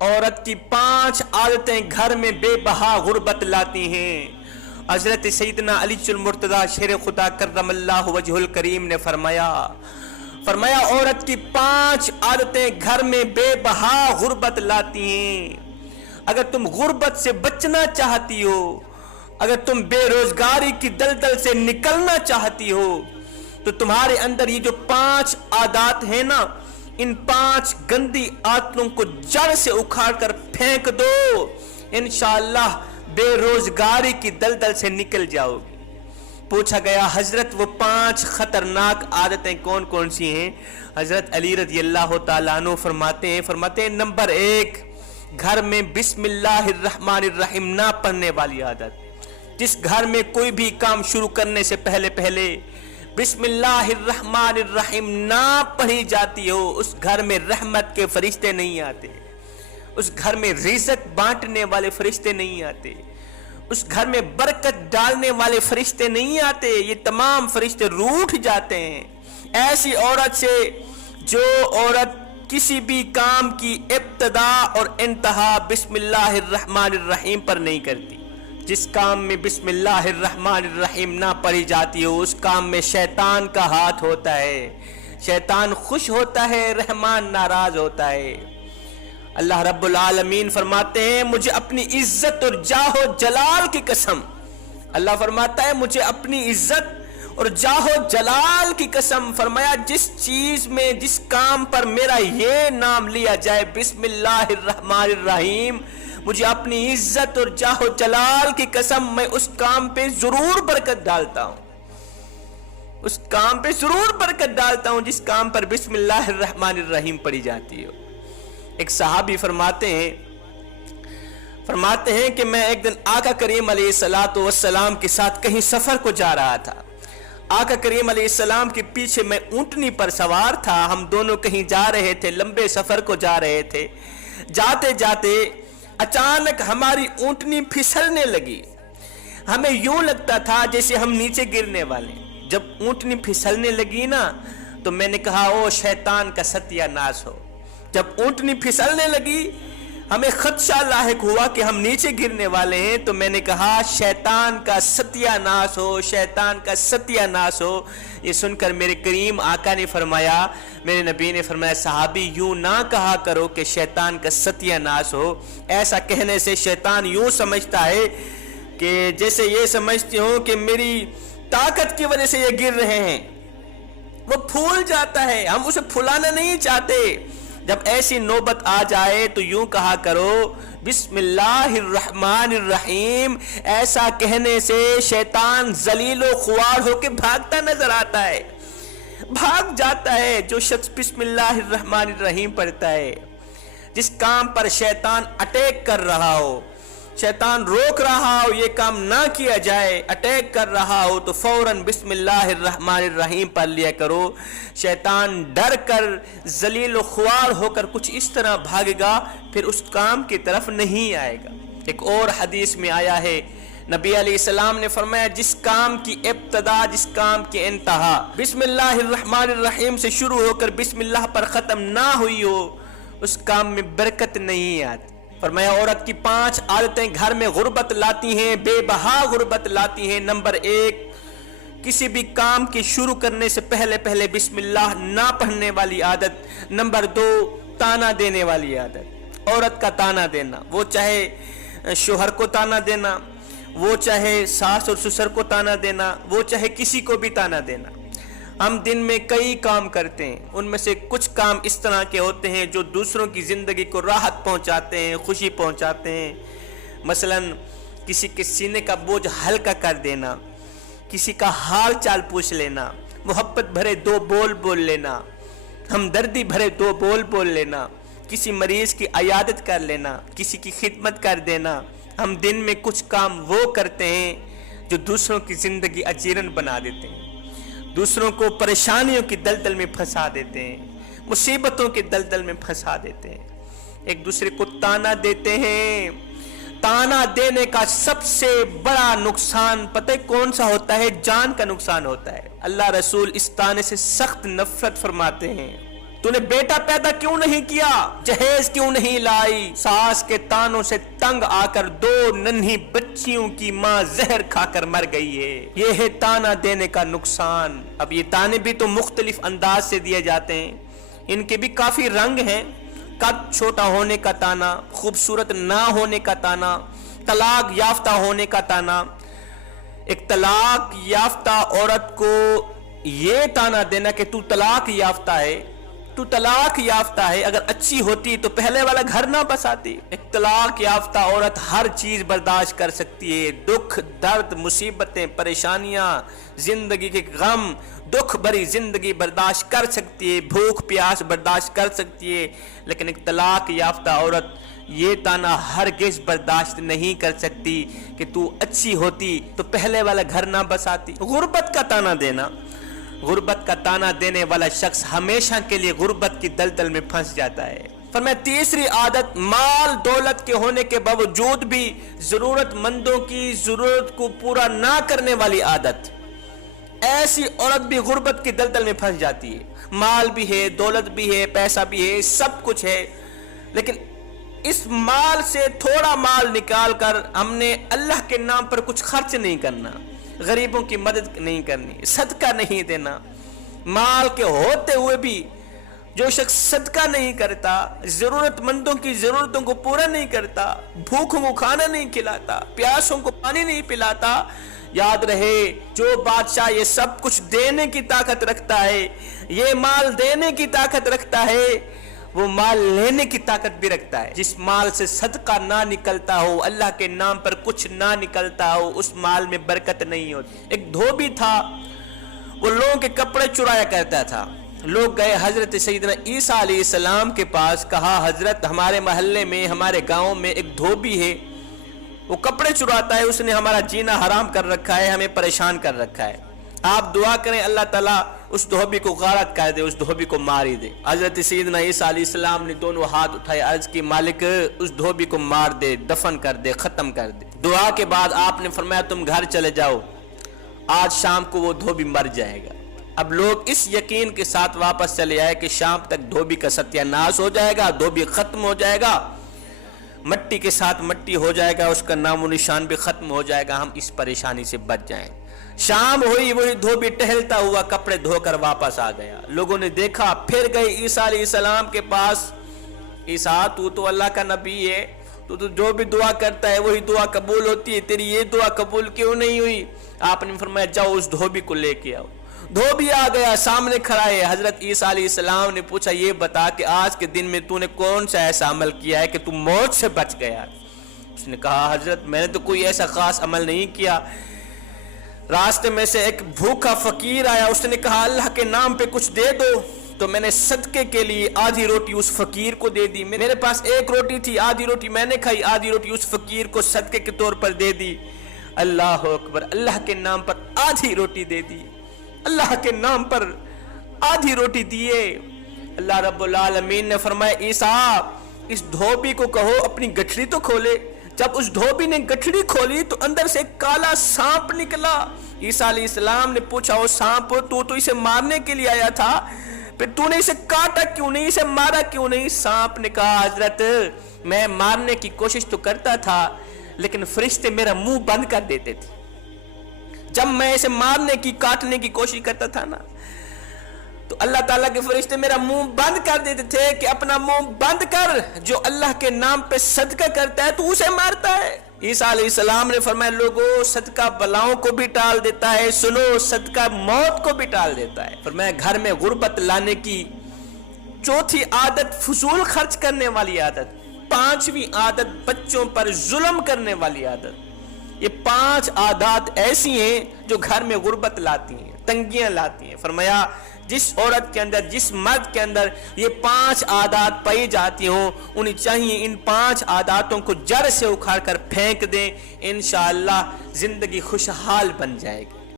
عورت کی 5 عادتیں گھر میں بے بہا غربت لاتی ہیں۔ حضرت سیدنا علی المرتضیٰ شیر خدا کرم اللہ وجہ الکریم نے فرمایا عورت کی 5 عادتیں گھر میں بے بہا غربت لاتی ہیں۔ اگر تم غربت سے بچنا چاہتی ہو، اگر تم بے روزگاری کی دلدل سے نکلنا چاہتی ہو، تو تمہارے اندر یہ جو 5 عادات ہیں نا، ان 5 گندی عادتوں کو جڑ سے اکھاڑ کر پھینک دو، انشاءاللہ بے روزگاری کی دلدل سے نکل جاؤ گے۔ پوچھا گیا حضرت وہ 5 خطرناک عادتیں کون کون سی ہیں؟ حضرت علی رضی اللہ تعالیٰ عنہ فرماتے ہیں نمبر 1، گھر میں بسم اللہ الرحمن الرحیم نہ پڑھنے والی عادت۔ جس گھر میں کوئی بھی کام شروع کرنے سے پہلے بسم اللہ الرحمن الرحیم نہ پڑھی جاتی ہو، اس گھر میں رحمت کے فرشتے نہیں آتے، اس گھر میں رزق بانٹنے والے فرشتے نہیں آتے، اس گھر میں برکت ڈالنے والے فرشتے نہیں آتے، یہ تمام فرشتے روٹھ جاتے ہیں۔ ایسی عورت سے جو عورت کسی بھی کام کی ابتدا اور انتہا بسم اللہ الرحمن الرحیم پر نہیں کرتی۔ جس کام میں بسم اللہ الرحمن الرحیم نہ پڑھی جاتی ہو، اس کام میں شیطان کا ہاتھ ہوتا ہے، شیطان خوش ہوتا ہے، رحمان ناراض ہوتا ہے۔ اللہ رب العالمین فرماتے ہیں مجھے اپنی عزت اور جاہ و جلال کی قسم، اللہ فرماتا ہے مجھے اپنی عزت اور جاہ و جلال کی قسم، فرمایا جس چیز میں جس کام پر میرا یہ نام لیا جائے بسم اللہ الرحمن الرحیم، مجھے اپنی عزت اور جاہ و جلال کی قسم میں اس کام پہ ضرور برکت ڈالتا ہوں، اس کام پہ ضرور برکت ڈالتا ہوں جس کام پر بسم اللہ الرحمن الرحیم پڑھی جاتی ہو۔ ایک صحابی فرماتے ہیں کہ میں ایک دن آقا کریم علیہ السلام کے ساتھ کہیں سفر کو جا رہا تھا۔ آقا کریم علیہ السلام کے پیچھے میں اونٹنی پر سوار تھا، ہم دونوں کہیں جا رہے تھے، لمبے سفر کو جا رہے تھے۔ جاتے جاتے اچانک ہماری اونٹنی پھسلنے لگی، ہمیں یوں لگتا تھا جیسے ہم نیچے گرنے والے۔ جب اونٹنی پھسلنے لگی نا تو میں نے کہا او شیطان کا ستیہ ناش ہو۔ جب اونٹنی پھسلنے لگی ہمیں خدشہ لاحق ہوا کہ ہم نیچے گرنے والے ہیں، تو میں نے کہا شیطان کا ستیہ ناش ہو، شیطان کا ستیہ ناش ہو۔ یہ سن کر میرے کریم آقا نے فرمایا، میرے نبی نے فرمایا صحابی یوں نہ کہا کرو کہ شیطان کا ستیہ ناش ہو۔ ایسا کہنے سے شیطان یوں سمجھتا ہے کہ جیسے یہ سمجھتے ہو کہ میری طاقت کی وجہ سے یہ گر رہے ہیں، وہ پھول جاتا ہے، ہم اسے پھلانا نہیں چاہتے۔ جب ایسی نوبت آ جائے تو یوں کہا کرو بسم اللہ الرحمن الرحیم، ایسا کہنے سے شیطان ذلیل و خوار ہو کے بھاگتا نظر آتا ہے، بھاگ جاتا ہے۔ جو شخص بسم اللہ الرحمن الرحیم پڑھتا ہے، جس کام پر شیطان اٹیک کر رہا ہو، شیطان روک رہا ہو یہ کام نہ کیا جائے، اٹیک کر رہا ہو، تو فوراً بسم اللہ الرحمن الرحیم پڑھ لیا کرو۔ شیطان ڈر کر ذلیل و خوار ہو کر کچھ اس طرح بھاگے گا، پھر اس کام کی طرف نہیں آئے گا۔ ایک اور حدیث میں آیا ہے نبی علیہ السلام نے فرمایا جس کام کی ابتدا جس کام کی انتہا بسم اللہ الرحمن الرحیم سے شروع ہو کر بسم اللہ پر ختم نہ ہوئی ہو، اس کام میں برکت نہیں آتی۔ فرمایا عورت کی 5 عادتیں گھر میں غربت لاتی ہیں، بے بہا غربت لاتی ہیں۔ نمبر 1، کسی بھی کام کی شروع کرنے سے پہلے بسم اللہ نہ پڑھنے والی عادت۔ نمبر 2، تانا دینے والی عادت، عورت کا تانا دینا، وہ چاہے شوہر کو تانا دینا، وہ چاہے ساس اور سسر کو تانا دینا، وہ چاہے کسی کو بھی تانا دینا۔ ہم دن میں کئی کام کرتے ہیں، ان میں سے کچھ کام اس طرح کے ہوتے ہیں جو دوسروں کی زندگی کو راحت پہنچاتے ہیں، خوشی پہنچاتے ہیں۔ مثلا کسی کے سینے کا بوجھ ہلکا کر دینا، کسی کا حال چال پوچھ لینا، محبت بھرے 2 بول بول لینا، ہمدردی بھرے 2 بول بول لینا، کسی مریض کی عیادت کر لینا، کسی کی خدمت کر دینا۔ ہم دن میں کچھ کام وہ کرتے ہیں جو دوسروں کی زندگی اجیرن بنا دیتے ہیں، دوسروں کو پریشانیوں کی دلدل میں پھنسا دیتے ہیں، مصیبتوں کی دلدل میں پھنسا دیتے ہیں، ایک دوسرے کو تانا دیتے ہیں۔ تانا دینے کا سب سے بڑا نقصان پتہ کون سا ہوتا ہے؟ جان کا نقصان ہوتا ہے۔ اللہ رسول اس تانے سے سخت نفرت فرماتے ہیں۔ तूने बेटा पैदा क्यों नहीं किया, जहेज क्यों नहीं लाई, सास के तानों से तंग आकर 2 नन्ही बच्चियों की माँ जहर खाकर मर गई है। ये है ताना देने का नुकसान। अब ये ताने भी तो मुख्तलिफ अंदाज से दिए जाते हैं, इनके भी काफी रंग हैं। कद छोटा होने का ताना, खूबसूरत ना होने का ताना, तलाक याफ्ता होने का ताना। एक तलाक याफ्ता औरत को ये ताना देना कि तू तलाक याफ्ता है, तू तलाक याफ्ता है, अगर अच्छी होती तो पहले वाला घर ना बसाती। एक तलाक याफ्ता औरत हर चीज बर्दाश्त कर सकती है, दुख दर्द मुसीबतें परेशानियां, जिंदगी के गम, दुख भरी जिंदगी बर्दाश्त कर सकती है, भूख प्यास बर्दाश्त कर सकती है। लेकिन एक तलाक याफ्ता औरत ये ताना हरगिज़ बर्दाश्त नहीं कर सकती कि तू अच्छी होती तो पहले वाला घर ना बसाती। गुर्बत का ताना देना, गुर्बत का ताना देने वाला शख्स हमेशा के लिए गुर्बत की दलदल में फंस जाता है। फरमाया तीसरी आदत, माल दौलत के होने के बावजूद भी जरूरतमंदों की जरूरत को पूरा ना करने वाली आदत। ऐसी औरत भी गुर्बत की दलदल में फंस जाती है। माल भी है, दौलत भी है, पैसा भी है, सब कुछ है, लेकिन इस माल से थोड़ा माल निकाल कर हमने अल्लाह के नाम पर कुछ खर्च नहीं करना, गरीबों की मदद नहीं करनी, सदका नहीं देना। माल के होते हुए भी जो शख्स सदका नहीं करता, जरूरतमंदों की जरूरतों को पूरा नहीं करता, भूखों को खाना नहीं खिलाता, प्यासों को पानी नहीं पिलाता, याद रहे जो बादशाह ये सब कुछ देने की ताकत रखता है, ये माल देने की ताकत रखता है, वो माल लेने की ताकत भी रखता है। जिस माल से सदका ना निकलता हो, अल्लाह के नाम पर कुछ ना निकलता हो, उस माल में बरकत नहीं होती। एक धोबी था, वो लोगों के कपड़े चुराया करता था। लोग गए हजरत सैयदना ईसा अलैहिस्सलाम के पास, कहा हजरत हमारे मोहल्ले में, हमारे गांव में एक धोबी है, वो कपड़े चुराता है, उसने हमारा जीना हराम कर रखा है, हमें परेशान कर रखा है, आप दुआ करें अल्लाह ताला उस धोबी को गारत कर दे, उस धोबी को मार ही दे। हजरत सैयदना ईसा अलैहिस्सलाम ने दोनों हाथ उठाए, अर्ज की मालिक उस धोबी को मार दे, दफन कर दे, खत्म कर दे। दुआ के बाद आपने फरमाया तुम घर चले जाओ, आज शाम को वो धोबी मर जाएगा। अब लोग इस यकीन के साथ वापस चले आए कि शाम तक धोबी का सत्यानाश हो जाएगा, धोबी खत्म हो जाएगा, मट्टी के साथ मट्टी हो जाएगा, उसका नामो निशान भी खत्म हो जाएगा, हम इस परेशानी से बच जाएंगे। शाम हुई, वही धोबी टहलता हुआ कपड़े धोकर वापस आ गया। लोगों ने देखा, फिर गए ईसा अलैहिस्सलाम के पास, ईसा तू तो अल्लाह का नबी है, तू तो जो भी दुआ करता है वही दुआ कबूल होती है, तेरी ये दुआ कबूल क्यों नहीं हुई? आपने फरमाया जाओ उस धोबी को लेके आओ। धोबी आ गया, सामने खड़ा है। हजरत ईसा अलैहिस्सलाम ने पूछा ये बता कि आज के दिन में तूने कौन सा ऐसा अमल किया है कि तू मौत से बच गया? उसने कहा हजरत मैंने तो कोई ऐसा खास अमल नहीं किया, रास्ते में से एक भूखा फकीर आया, उसने कहा अल्लाह के नाम पे कुछ दे दो, तो मैंने सदके के लिए आधी रोटी उस फकीर को दे दी। मेरे पास एक रोटी थी, आधी रोटी मैंने खाई, आधी रोटी उस फकीर को सदके के तौर पर दे दी। अल्लाह अकबर, अल्लाह के नाम पर आधी रोटी दे दी, अल्लाह के नाम पर आधी रोटी दिए। अल्लाह रब्बुल आलमीन ने फरमाया ईसा इस धोबी को कहो अपनी गठरी तो खोले। जब उस धोबी ने गठरी खोली तो अंदर से काला सांप निकला। ईसा अलैहिस्सलाम ने पूछा ओ सांप तू तो इसे मारने के लिए आया था, फिर तूने इसे काटा क्यों नहीं, इसे मारा क्यों नहीं? सांप ने कहा हजरत मैं मारने की कोशिश तो करता था, लेकिन फरिश्ते मेरा मुंह बंद कर देते थे। जब मैं इसे मारने की काटने की कोशिश करता था ना, तो अल्लाह ताला के फरिश्ते मेरा मुंह बंद कर देते थे कि अपना मुंह बंद कर, जो अल्लाह के नाम पे सदका करता है तो उसे मारता है। ईसा अलैहिस्सलाम ने फरमाया लोगों सदका बलाओं को भी टाल देता है, सुनो सदका मौत को भी टाल देता है। फरमाया घर में गुर्बत लाने की चौथी आदत फजूल खर्च करने वाली आदत, पांचवी आदत बच्चों पर जुल्म करने वाली आदत। ये 5 आदत ऐसी हैं जो घर में गुर्बत लाती हैं, तंगियां लाती हैं। फरमाया जिस औरत के अंदर, जिस मर्द के अंदर ये 5 आदत पाई जाती हो, उन्हें चाहिए इन 5 आदतों को जड़ से उखाड़ कर फेंक दें, इंशाअल्लाह जिंदगी खुशहाल बन जाएगी।